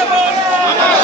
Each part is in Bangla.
அமர்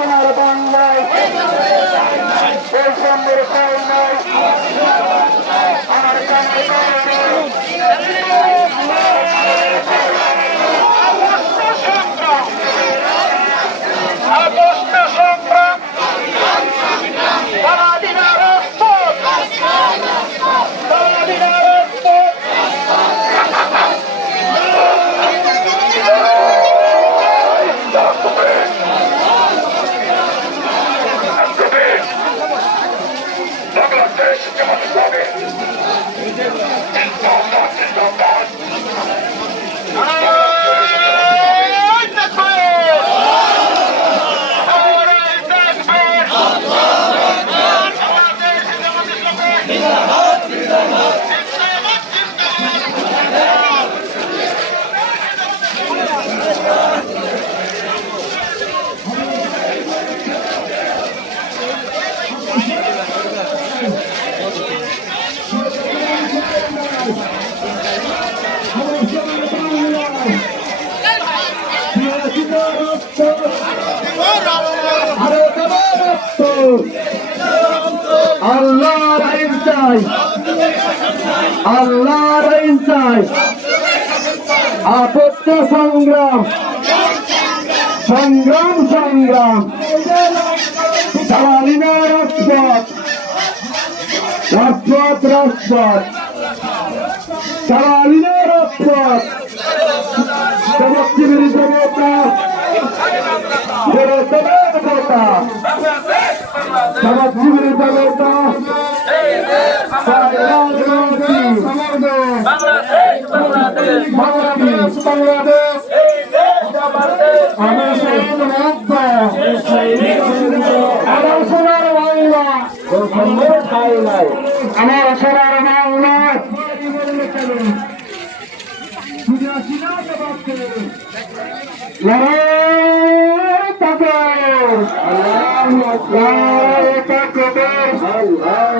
সোনার বাংলায় আল্লাহর আইন চাই। আল্লাহর আইন চাই। আপত্ত সংগ্রাম। সংগ্রাম সংগ্রাম। চালালিনা রাজপথ। রাজপথ রাজপথ। চালালিনা রাজপথ। চমকচিবির চমকচিবির জনতা বাংলাদেশ বাংলাদেশ আমি শহীদ মুক্ত আমার সোনার বাংলা আমার আল্লাহু আকবার আল্লাহু